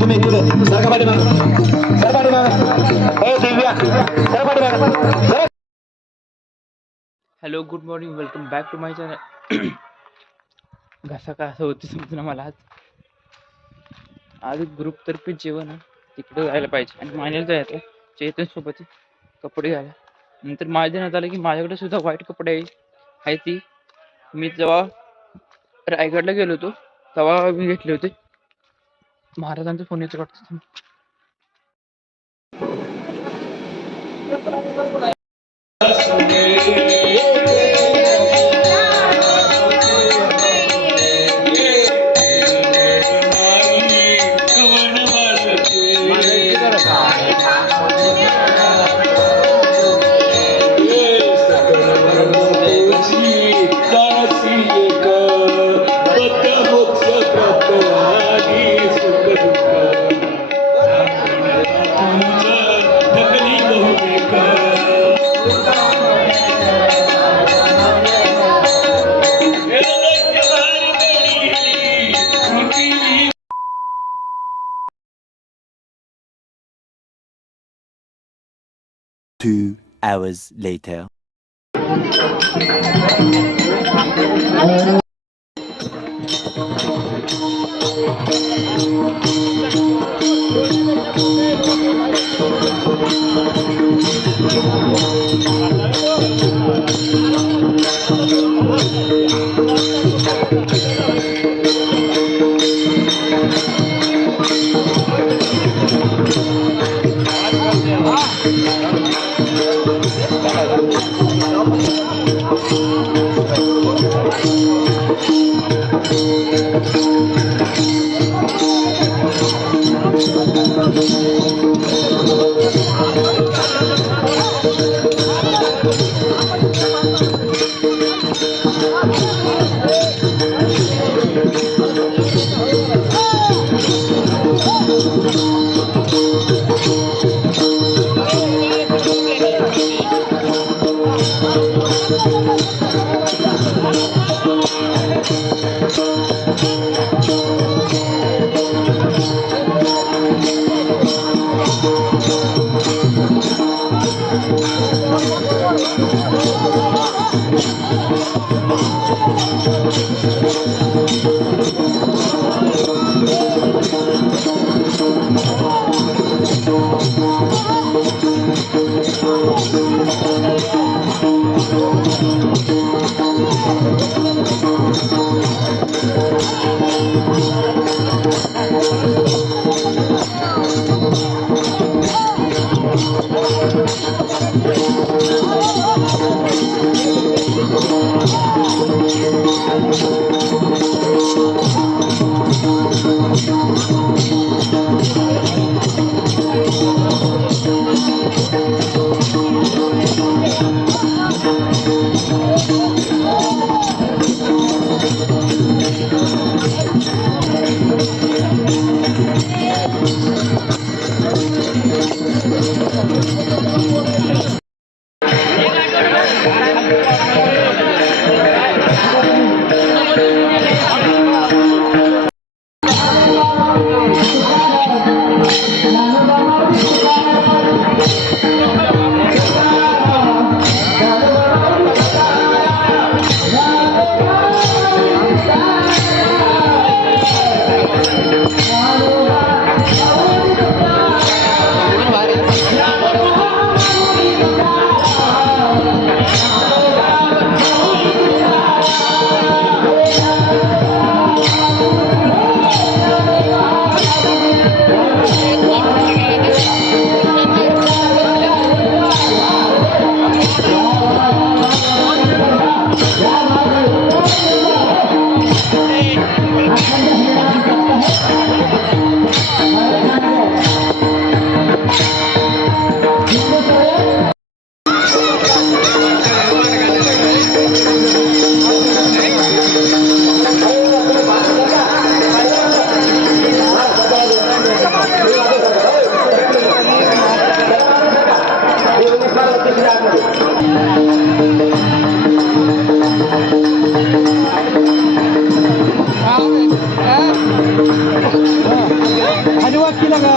तुम्ही सरका पाठीमाग सर पाठीमाग दिव्या सर पाठीमाग. Hello good morning welcome back to my channel. घसा का असं होतं समजून मला आज ग्रुपतर्फे जेवण आहे तिकडे जायला पाहिजे आणि मान्याला जायचं चेतनसोबत कपडे घ्यायला. नंतर माझ्या ध्यानात आलं की माझ्याकडे सुद्धा व्हाईट कपडे आहे ती मी जेव्हा रायगडला गेलो होतो तेव्हा मी घेतले होते. महाराजांचा फोन येतो वाटतं. Two hours later. खाली वाट केला का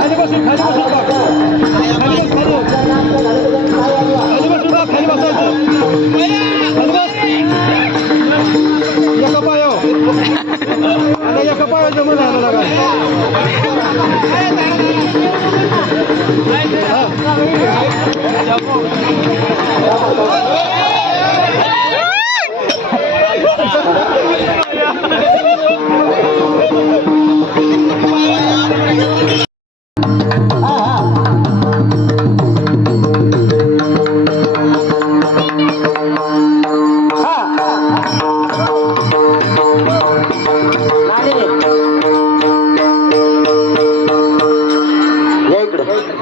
खाली बसून बघ. खाली बसून बघ, खाली बसायचं. खाली बस. एका पायो आता एका पायो जमून झालं लागा.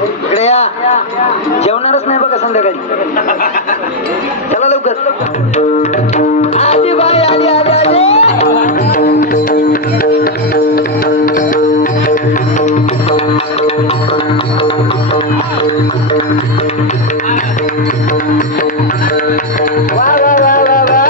इकडे या. जेवणारच नाही बघा संध्याकाळी. चला लवकर. आली बाई आली आली आली. वा वा वा वा वा.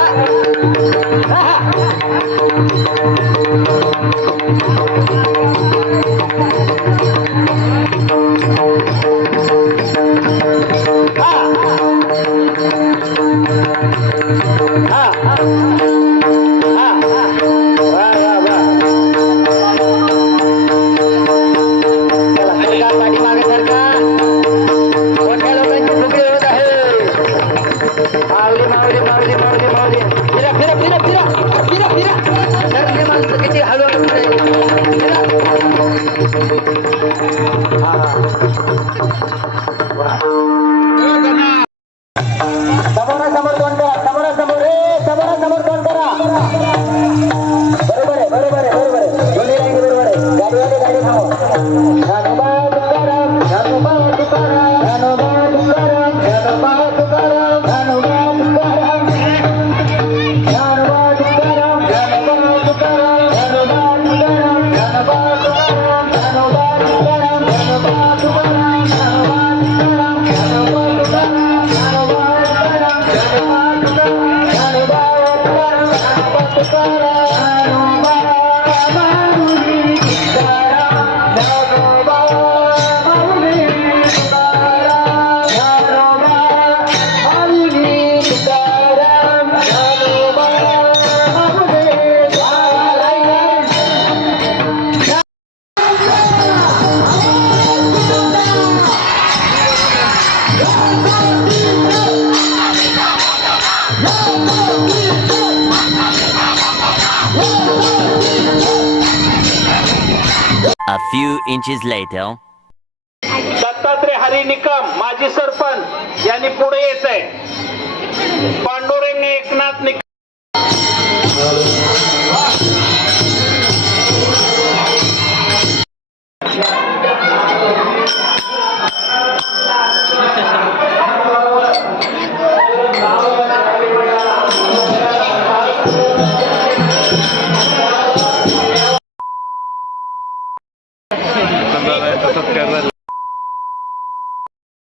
समोरासमोर तोंड करा. समोरासमोर समोरासमोर तोंड करा. बरोबर आहे बरोबर आहे बरोबर आहे. दोन्ही लाईनी बरोबर आहे. गाडीवाले गाडी थांबवा. Dnyanoba Tukaram Dnyanoba Tukaram Dnyanoba Tukaram Dnyanoba Tukaram Dnyanoba Tukaram Dnyanoba Tukaram Dnyanoba Tukaram Dnyanoba Tukaram Dnyanoba Tukaram Dnyanoba Tukaram Dnyanoba Tukaram Dnyanoba Tukaram Dnyanoba A few inches later. Dattatray Hari Nikam माजी सरपंच यांनी पुढे यायचंय. पांडुरंग एकनाथ निकम.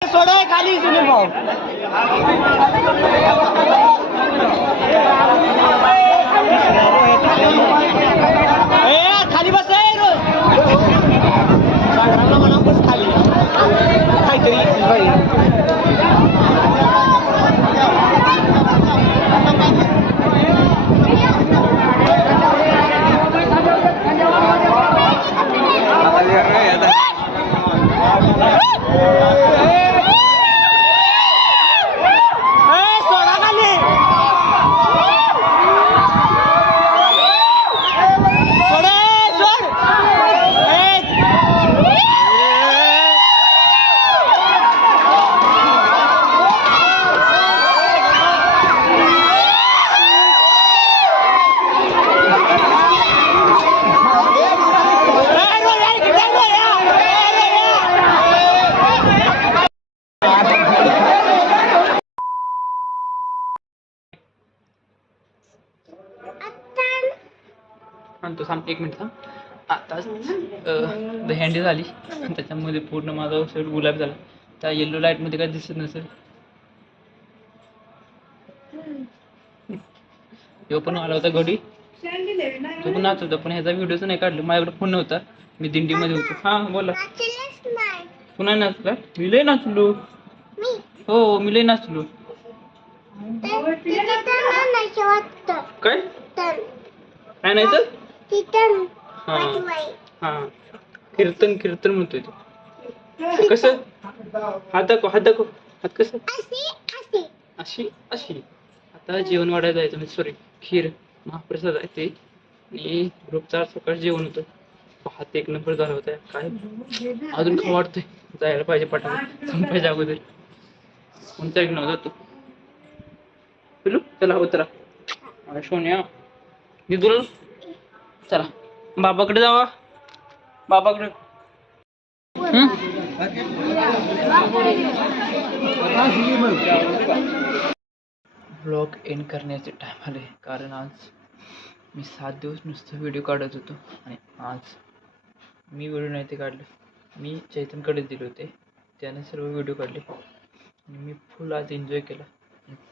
सोडा खाली सुनील भाऊ. खाली बस खाली काहीतरी आणि तो थांब 1 मिनिट थांब. आताच दहीहंडी झाली त्याच्यामध्ये पूर्ण माझा शर्ट गुलाब झाला. त्या येल्लो लाईटमध्ये काय दिसत नसेल. तो पण आला होता गडी, तो पण नाचत होता, पण ह्याचा व्हिडिओच नाही काढला, माझ्याकडे फोन नव्हता, मी दिंडीमध्ये होतो. हा बोला. पुन्हा नाचला? मी लय नाचलो. हो मी लय नाचलो. काय काय नाही तर हा हा कीर्तन कीर्तन म्हणतोय तो. कसं हात दाखव, हात दाखव, हात कसं अशी अशी. आता जेवण वाढायला जायचं, म्हणजे सॉरी खीर महाप्रसाद आहे ते, आणि ग्रुपचा सकाळ जेवण होतं. भात एक नंबर झाला होता. काय अजून खाऊ वाटतंय, जायला पाहिजे पटापट संपायच्या अगोदर. कोणता एक नाव जातो पिलू, चला उतरा. सोन्या दिदूल चला बाबाकडे जावा, बाबाकडे. ब्लॉग एंड करण्याचे टाइम आले, कारण आज मी 7 दिवस नुसतं व्हिडिओ काढत होतो, आणि आज मी व्हिडिओ नाही ते काढले, मी चैतनकडे दिले होते, त्याने सर्व व्हिडिओ काढले, आणि मी फुल आज एन्जॉय केला.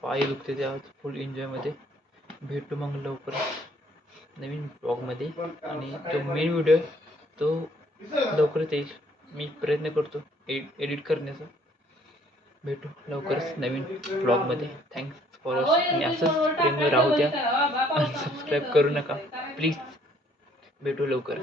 पाय दुखते ते आज फुल एन्जॉयमध्ये. भेटू मग लवकर नवीन ब्लॉगमध्ये, आणि तो मेन व्हिडिओ तो लवकरच येईल. मी प्रयत्न करतो एडिट करण्याचा. भेटू लवकरच नवीन ब्लॉगमध्ये. थँक्स फॉर वॉचिंग, आणि असंच प्रेम राहू द्या, आणि सबस्क्राईब करू नका प्लीज. भेटू लवकर.